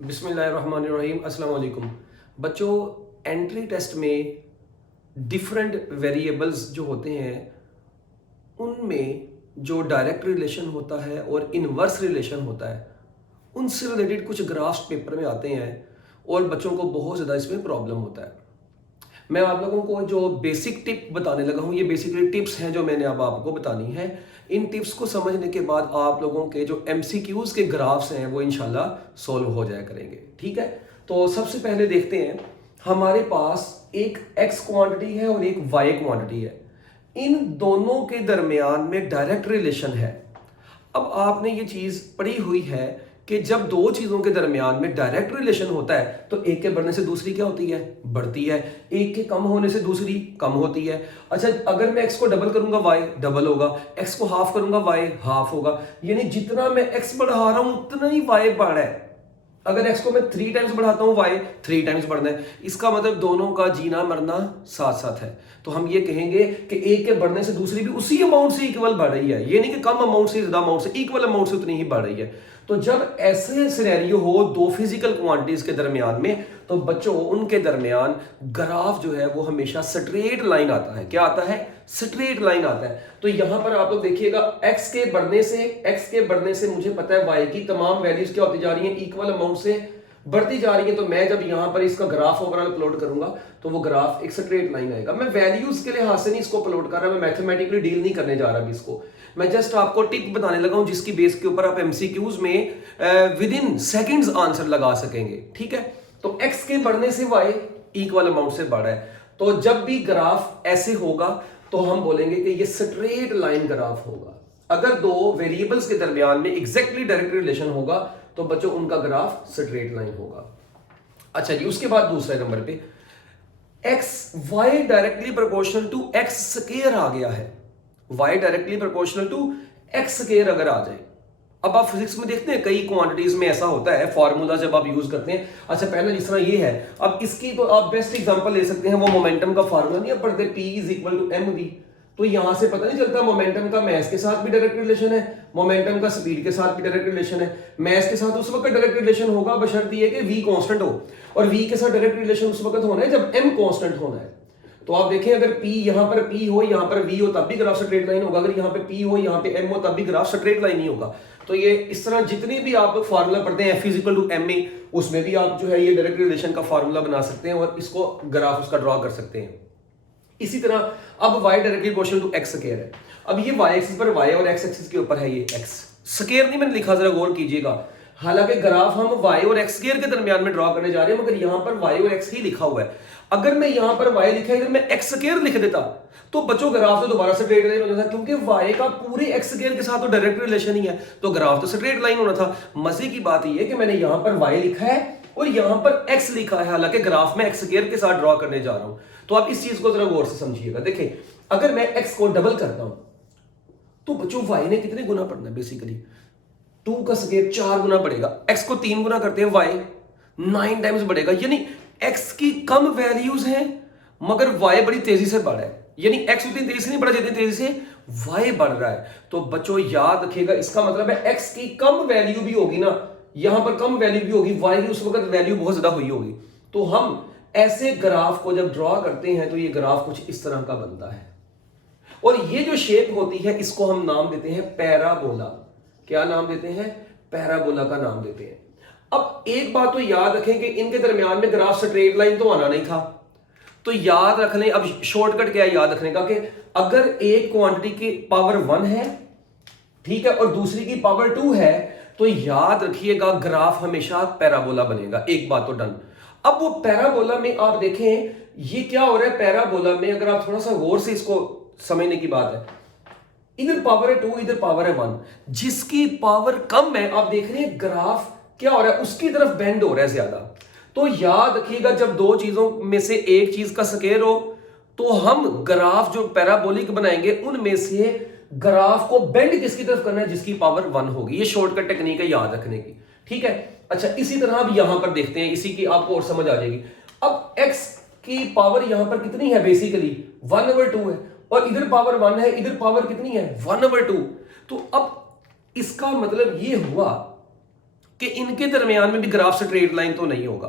बिस्मिल्लाहिर्रहमानिर्रहीम अस्सलाम वालेकुम। बच्चों, एंट्री टेस्ट में डिफरेंट वेरिएबल्स जो होते हैं उनमें जो डायरेक्ट रिलेशन होता है और इनवर्स रिलेशन होता है उनसे रिलेटेड कुछ ग्राफ्स पेपर में आते हैं और बच्चों को बहुत ज़्यादा इसमें प्रॉब्लम होता है। मैं आप लोगों को जो बेसिक टिप बताने लगा हूँ, ये बेसिकली टिप्स हैं जो मैंने अब आपको बतानी है। इन टिप्स को समझने के बाद आप लोगों के जो एमसीक्यूज के ग्राफ्स हैं वो इंशाल्लाह सॉल्व हो जाया करेंगे। ठीक है, तो सबसे पहले देखते हैं, हमारे पास एक एक्स क्वांटिटी है और एक वाई क्वांटिटी है। इन दोनों के दरमियान में डायरेक्ट रिलेशन है। अब आपने ये चीज पढ़ी हुई है कि जब दो चीजों के दरमियान में डायरेक्ट रिलेशन होता है तो एक के बढ़ने से दूसरी क्या होती है, बढ़ती है। एक के कम होने से दूसरी कम होती है। अच्छा, अगर मैं एक्स को डबल करूंगा वाई डबल होगा, एक्स को हाफ करूंगा वाई हाफ होगा। यानी जितना मैं एक्स बढ़ा रहा हूं उतना ही वाई बढ़ रहा है। अगर एक्स को मैं 3 टाइम्स बढ़ाता हूं वाई 3 टाइम्स बढ़ना है। इसका मतलब दोनों का जीना मरना साथ साथ है। तो हम ये कहेंगे कि एक के बढ़ने से दूसरी भी उसी अमाउंट से इक्वल बढ़ रही है। ये नहीं कि कम अमाउंट से ज्यादा अमाउंट से, इक्वल अमाउंट से उतनी ही बढ़ रही है। तो जब ऐसे सिनेरियो हो दो फिजिकल क्वांटिटीज के दरमियान में, तो बच्चों उनके दरमियान ग्राफ जो है वो हमेशा स्ट्रेट लाइन आता है। क्या आता है? स्ट्रेट लाइन आता है। तो यहां पर आप लोग देखिएगा, एक्स के बढ़ने से मुझे पता है वाई की तमाम वैल्यूज क्या होती जा रही है, इक्वल अमाउंट से बढ़ती जा रही है। तो मैं जब यहां पर इसका ग्राफ ओवरऑल प्लॉट करूंगा तो वो ग्राफ एक स्ट्रेट लाइन आएगा। मैं वैल्यूज के लिहाज से नहीं इसको प्लॉट कर रहा, मैं मैथमेटिकली डील नहीं करने जा रहा अभी इसको। मैं जस्ट आपको टिप बताने लगा हूं जिसकी बेस के ऊपर आप एमसीक्यूज में विद इन सेकेंड्स आंसर लगा सकेंगे। ठीक है, तो एक्स के बढ़ने से वाई इक्वल अमाउंट से बढ़ा है। तो जब भी ग्राफ ऐसे होगा तो हम बोलेंगे कि ये स्ट्रेट लाइन ग्राफ होगा। अगर दो वेरिएबल्स के दरमियान में एग्जैक्टली डायरेक्ट रिलेशन होगा तो बच्चों उनका ग्राफ स्ट्रेट लाइन होगा। अच्छा जी, उसके बाद दूसरे नंबर पे X Y directly proportional to X square आ गया है। Y directly proportional to X square अगर आ जाए, अब आप फिजिक्स में देखते हैं कई क्वांटिटीज में ऐसा होता है फॉर्मूला जब आप यूज करते हैं। अच्छा, पहले जिस तरह ये है, अब इसकी तो आप बेस्ट एग्जांपल ले सकते हैं, वो मोमेंटम का फार्मूला नहीं, अब पढ़ते P is equal to M V. तो यहां से पता नहीं चलता मोमेंटम का मैस के साथ भी डायरेक्ट रिलेशन है, मोमेंटम का स्पीड के साथ भी डायरेक्ट रिलेशन है। मैस के साथ उस वक्त डायरेक्ट रिलेशन होगा बशर्ते ये कि v कांस्टेंट हो, और v के साथ डायरेक्ट रिलेशन उस वक्त होना है जब m कांस्टेंट होना है। तो आप देखें, अगर P यहां पर P हो, यहां पर V हो, तब भी ग्राफ स्ट्रेट लाइन होगा। अगर यहां पे P हो, यहां पे M हो, तब भी ग्राफ स्ट्रेट लाइन ही होगा। तो ये इस तरह जितनी भी आप फार्मूला पढ़ते हैं F is equal to M A, उसमें भी आप जो है ये डायरेक्ट रिलेशन का फार्मूला बना सकते हैं और इसको ग्राफ उसका ड्रॉ कर सकते हैं। इसी तरह अब y directly proportional to x square है। अब ये y एक्सिस पर y और x एक्सिस के ऊपर है ये x स्क्वायर नहीं मैंने लिखा, जरा गौर कीजिएगा। हालांकि ग्राफ हम y और x स्क्वायर के दरमियान में ड्रॉ करने जा रहे हैं, मगर यहां पर y और x ही लिखा हुआ है। अगर मैं यहां पर y लिखा है, इधर मैं x स्क्वायर लिख देता तो बच्चों ग्राफ तो दोबारा स्ट्रेट लाइन होना था, क्योंकि y का पूरे x स्क्वायर के साथ तो डायरेक्ट रिलेशन ही है, तो ग्राफ तो स्ट्रेट लाइन होना था। मजे की बात यह है कि मैंने यहां पर y लिखा है और यहां पर x लिखा है, हालांकि ग्राफ में x स्क्वायर के साथ ड्रॉ करने जा रहा हूं। तो आप इस चीज को जरा गौर से समझिएगा। देखिए, अगर मैं x को डबल करता हूं तो बच्चों y ने कितने गुना पढ़ना है, बेसिकली 2 का स्क्वायर 4 गुना बढ़ेगा। x को 3 गुना करते हैं y 9 टाइम्स बढ़ेगा। यानी x की कम वैल्यूज हैं मगर y बड़ी तेजी से बढ़ रहा है। यानी x उतनी तेजी से नहीं बढ़ा जितनी तेजी से y बढ़ रहा है। तो बच्चों याद रखिएगा, इसका मतलब है x की कम वैल्यू भी होगी ना, यहां पर कम वैल्यू भी होगी, y की उस वक्त वैल्यू बहुत ज्यादा हुई होगी। तो हम ऐसे ग्राफ को जब ड्रॉ करते हैं तो ये ग्राफ कुछ इस तरह का बनता है, और ये जो शेप होती है इसको हम नाम देते हैं पैराबोला। क्या नाम देते हैं? पैराबोला का नाम देते हैं। अब एक बात तो याद रखें कि इनके दरमियान में ग्राफ स्ट्रेट लाइन तो आना नहीं था, तो याद रख लें। अब शॉर्टकट क्या है याद रखने का, कि अगर एक क्वांटिटी की पावर 1 है, ठीक है, और दूसरी की पावर 2 है, तो याद रखिएगा ग्राफ हमेशा पैराबोला बनेगा। एक बात तो डन। अब वो पैराबोला में आप देखें ये क्या हो रहा है, पैराबोला में अगर आप थोड़ा सा गौर से इसको समझने की बात है, इधर पावर है 2, इधर पावर है 1, जिसकी पावर कम है आप देख रहे हैं ग्राफ क्या हो रहा है, उसकी तरफ बेंड हो रहा है ज्यादा। तो याद रखिएगा, जब दो चीजों में से एक चीज का स्क्वायर हो तो हम ग्राफ जो पैराबोलिक बनाएंगे उनमें से ग्राफ को बेंड किसकी तरफ करना है, जिसकी पावर 1 होगी। ये शॉर्टकट टेक्निक है याद रखने की, ठीक है। अच्छा, इसी तरह अब यहां पर देखते हैं, इसी की आपको और समझ आ जाएगी। अब x की पावर यहां पर कितनी है, बेसिकली 1/2 है, और इधर पावर 1 है, इधर पावर कितनी है 1/2। तो अब इसका मतलब ये हुआ कि इनके दरमियान में भी ग्राफ स्ट्रेट लाइन तो नहीं होगा।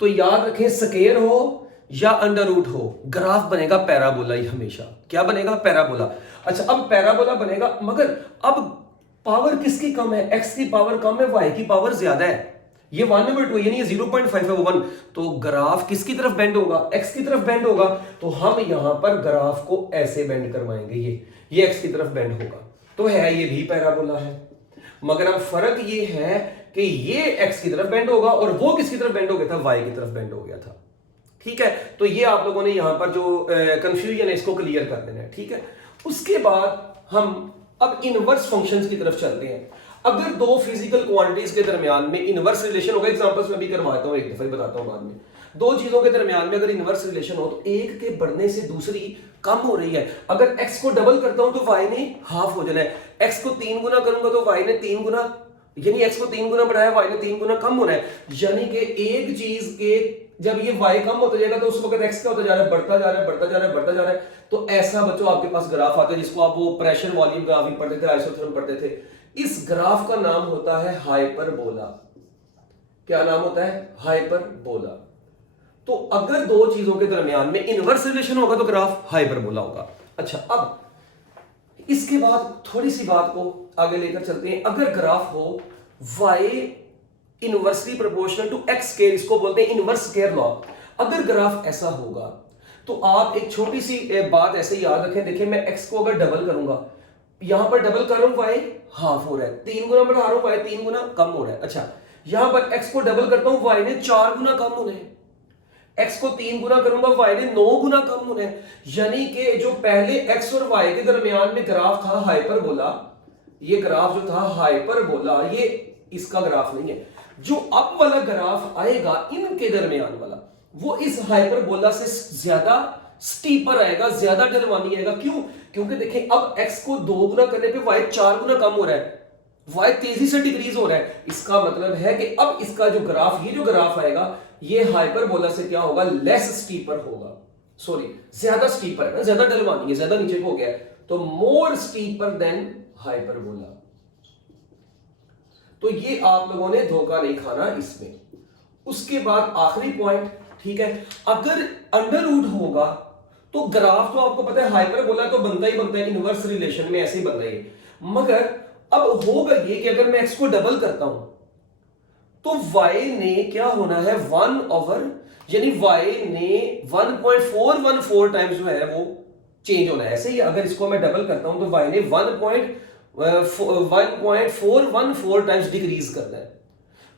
तो याद रखें, स्क्वायर हो या अंडर रूट हो, ग्राफ बनेगा पैराबोला ही हमेशा। क्या बनेगा? पैराबोला। अच्छा, अब पैराबोला बनेगा, मगर अब पावर किसकी कम है? एक्स की पावर कम है, वाई की पावर ज्यादा है। ये 1/2 यानी 0.5 है, वो 1। तो ग्राफ किसकी तरफ बेंड होगा? एक्स की तरफ बेंड होगा। तो हम यहां पर ग्राफ को ऐसे बेंड करवाएंगे, ये एक्स की तरफ बेंड होगा। तो है, ये भी पैराबोला है, मगर अब फर्क ये है कि ये एक्स की तरफ बेंड होगा और वो किसकी तरफ बेंड हो गया था? वाई की तरफ बेंड हो गया था। ठीक है, तो ये आप लोगों ने यहां पर जो कंफ्यूजन है इसको क्लियर कर देना है। ठीक है, उसके बाद हम अब इनवर्स फंक्शंस की तरफ चलते हैं। अगर दो फिजिकल क्वांटिटीज के दरमियान में इनवर्स रिलेशन होगा, एग्जांपल्स में भी करवाता हूं, एक दफा ही बताता हूं बाद में। दो चीजों के दरमियान में अगर इनवर्स रिलेशन हो तो एक के बढ़ने से दूसरी कम हो रही है। अगर x को डबल करता हूं तो y ने हाफ हो जाना है, x को 3 गुना करूंगा तो y ने 3 गुना, यानी x को 3 गुना बढ़ाया, y ने 3 गुना कम होना है। यानी कि एक चीज के जब ये y कम होता जाएगा तो उस वक्त x क्या होता जा रहा है? बढ़ता जा रहा है, बढ़ता जा रहा है, बढ़ता जा रहा है। तो ऐसा बच्चों आपके पास ग्राफ आता है जिसको आप वो प्रेशर वॉल्यूम ग्राफ भी पढ़ते थे, आइसोथर्म पढ़ते थे। इस ग्राफ का नाम होता है हाइपरबोला। क्या नाम होता है? हाइपरबोला। तो अगर दो चीजों के दरमियान में इनवर्स रिलेशन होगा तो ग्राफ हाइपरबोला होगा। अच्छा, अब इसके बाद थोड़ी सी बात को आगे लेकर चलते हैं। अगर ग्राफ हो y inversely proportional to x square, इसको बोलते हैं इनवर्स स्क्वायर लॉ। अगर ग्राफ ऐसा होगा तो आप एक छोटी सी बात ऐसे याद रखें। देखिए, मैं x को अगर डबल करूंगा, यहां पर डबल कर रहा हूं, y हाफ हो रहा है, 3 गुना बढ़ा रहा हूं, y 3 गुना कम हो रहा है। अच्छा, यहां पर x को डबल करता हूं, y ने 4 गुना कम होना है। x को 3 गुना करूंगा, y ने 9 गुना कम होना है। यानी कि जो पहले x और y के दरमियान में ग्राफ था हाइपरबोला, ये ग्राफ जो था हाइपरबोला, ये इसका ग्राफ नहीं है। जो अब वाला ग्राफ आएगा इनके दरमियान वाला, वो इस हाइपरबोला से ज्यादा स्टीपर आएगा, ज्यादा ढलवानी आएगा। क्यों? क्योंकि देखें, अब x को 2 गुना करने पे y 4 गुना कम हो रहा है, y तेजी से डिक्रीज हो रहा है। इसका मतलब है कि अब इसका जो ग्राफ, ये जो ग्राफ आएगा, ये हाइपरबोला से क्या होगा? लेस स्टीपर होगा। सॉरी, ज्यादा स्टीपर है, ज्यादा ढलवानी है, ज्यादा नीचे को हो गया है, तो मोर स्टीपर देन हाइपरबोला। तो ये आप लोगों ने धोखा नहीं खाना इसमें। उसके बाद आखिरी पॉइंट, ठीक है, अगर अंडर रूट होगा तो ग्राफ तो आपको पता है हाइपरबोला तो बनता ही बनता है, इनवर्स रिलेशन में ऐसे ही बनता है। मगर अब होगा ये कि अगर मैं x को डबल करता हूं तो y ने क्या होना है? 1 ओवर, यानी y ने 1.414 टाइम्स जो है वो चेंज होना है। ऐसे ही अगर इसको मैं डबल करता हूं तो y ने 1.414 टाइम्स डिक्रीज करना है।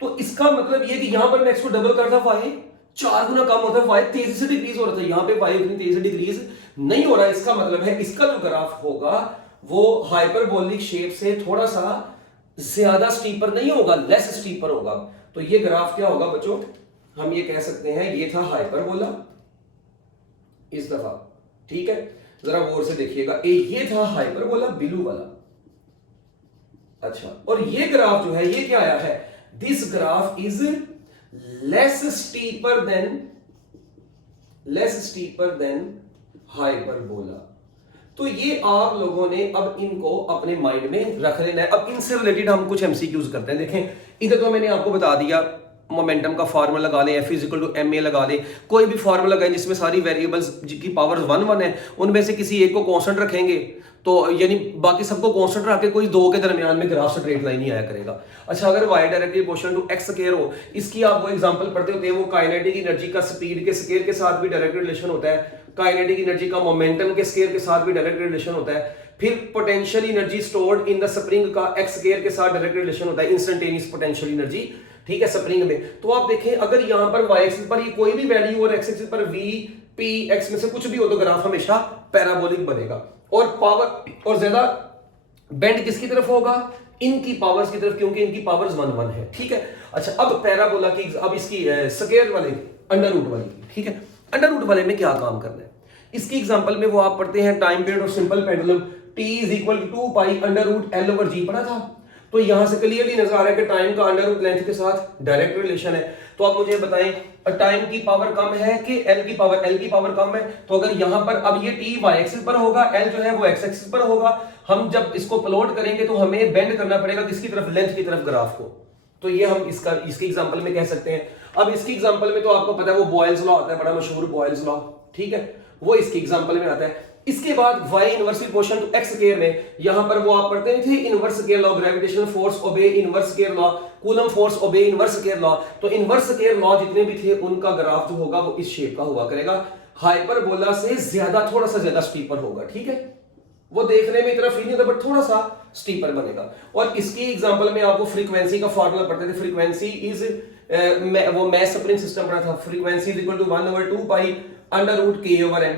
तो इसका मतलब ये कि यहां पर मैं x को डबल करता, y 4 गुना कम होता है, y तेजी से डिक्रीज हो रहा था, यहां पे y उतनी तेजी से डिक्रीज नहीं हो रहा है। इसका मतलब है इसका जो ग्राफ होगा वो हाइपरबोलिक शेप से थोड़ा सा ज्यादा स्टीपर नहीं होगा, लेस स्टीपर होगा। तो ये ग्राफ क्या होगा बच्चों? हम ये कह सकते हैं ये था हाइपरबोला इस दफा। ठीक है, जरा गौर से देखिएगा, ये था हाइपरबोला ब्लू वाला। अच्छा, और ये ग्राफ जो है ये क्या आया है? This graph is less steeper than hyperbola. तो ये आप लोगों ने अब इनको अपने माइंड में रख लेना है। अब इनसे रिलेटेड हम कुछ एमसीक्यूज करते हैं। देखें, इधर तो मैंने आपको बता दिया, मोमेंटम का फार्मूला लगा लें, F=ma लगा लें, कोई भी फार्मूला लगाएं जिसमें सारी वेरिएबल्स की पावर 1 है, उनमें से किसी एक को कांस्टेंट रखेंगे, तो यानी बाकी सबको कांस्टेंट रख के कोई दो के दरमियान में ग्राफ स्ट्रेट लाइन ही आया करेगा। अच्छा, अगर y directly proportional to x square हो, इसकी आप वो एग्जांपल पढ़ते होते हैं, वो काइनेटिक एनर्जी का स्पीड के स्क्वायर के साथ भी डायरेक्ट रिलेशन होता है, काइनेटिक एनर्जी का मोमेंटम के स्क्वायर के साथ भी डायरेक्ट रिलेशन होता है, फिर potential energy stored in the spring का x स्क्वायर के साथ डायरेक्ट रिलेशन होता है, इंस्टेंटेनियस पोटेंशियल एनर्जी। ठीक है, स्प्रिंग में। तो आप देखें, अगर यहां पर y एक्सिस पर ये कोई भी वैल्यू और x एक्सिस पर v p x में से कुछ भी हो तो ग्राफ हमेशा पैराबोलिक बनेगा। और पावर और ज्यादा बेंड किसकी तरफ होगा? इनकी पावर्स की तरफ, क्योंकि इनकी पावर्स 1 है। ठीक है, अच्छा, अब पैराबोला की, अब इसकी स्क्वायर वाले, अंडर रूट वाली। ठीक है, अंडर रूट वाले में क्या काम करना है? इसकी एग्जांपल में वो आप पढ़ते हैं time period of simple pendulum t = 2 under root L/g पढ़ा था। तो यहां से क्लियरली नजर आ रहा है कि टाइम का अंडर रूट लेंथ के साथ डायरेक्ट रिलेशन है। तो आप मुझे बताएं, टाइम की पावर कम है कि L की पावर कम है? तो अगर यहां पर अब ये t y एक्सिस पर होगा, L जो है वो x एक्सिस पर होगा। हम जब इसको प्लॉट करेंगे तो हमें बेंड करना पड़ेगा किसकी तरफ? लेंथ की तरफ ग्राफ को। तो ये हम इसके एग्जांपल में कह सकते हैं। अब इसकी एग्जांपल में तो आपको पता है वो बॉयल्स लॉ आता है, बड़ा मशहूर बॉयल्स लॉ, ठीक है, वो इसकी एग्जांपल में आता है। इसके बाद y inversely proportional to x square में यहां पर वो आप पढ़ते थे inverse square law, gravitational force obey inverse square law, Coulomb force obey inverse square law. तो इनवर्स स्क्वायर लॉ जितने भी थे उनका ग्राफ जो होगा वो इस शेप का हुआ करेगा, हाइपरबोला से ज्यादा, थोड़ा सा ज्यादा स्टीपर होगा, ठीक है, वो देखने में इतना फ्री नहीं होता बट थोड़ा सा स्टीपर बनेगा। और इसकी एग्जांपल में आपको फ्रीक्वेंसी का फार्मूला पढ़ते थे, फ्रीक्वेंसी इज वो मैथ स्प्रिंग सिस्टम पढ़ा था, frequency is equal to 1/2 pi under root k over n।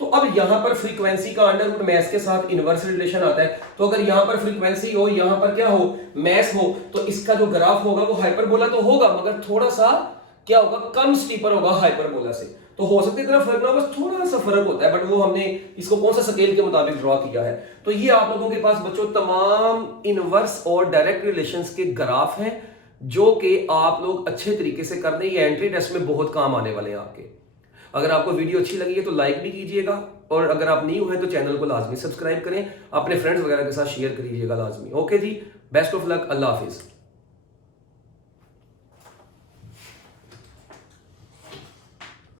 तो अब यहां पर फ्रीक्वेंसी का अंडर रूट मैथ के साथ इनवर्स रिलेशन आता है, तो अगर यहां पर फ्रीक्वेंसी हो, यहां पर क्या हो, मैथ हो, तो इसका जो ग्राफ होगा वो हाइपरबोला तो होगा मगर थोड़ा सा क्या होगा, कम स्टीपर होगा हाइपरबोला से। तो हो सकता है इतना फर्क ना, बस थोड़ा सा फर्क होता है, बट वो हमने इसको कौन सा स्केल के मुताबिक ड्रॉ किया है। तो ये आप लोगों के पास बच्चों तमाम इनवर्स और डायरेक्ट रिलेशंस के ग्राफ हैं जो कि आप लोग अच्छे तरीके से कर लें, ये एंट्री टेस्ट में बहुत काम आने वाले हैं आपके। अगर आपको वीडियो अच्छी लगी है तो लाइक भी कीजिएगा, और अगर आप न्यू हैं तो चैनल को लाजमी सब्सक्राइब करें, अपने फ्रेंड्स वगैरह के साथ शेयर करिएगा लाजमी। ओके जी, best of luck, Allah Hafiz.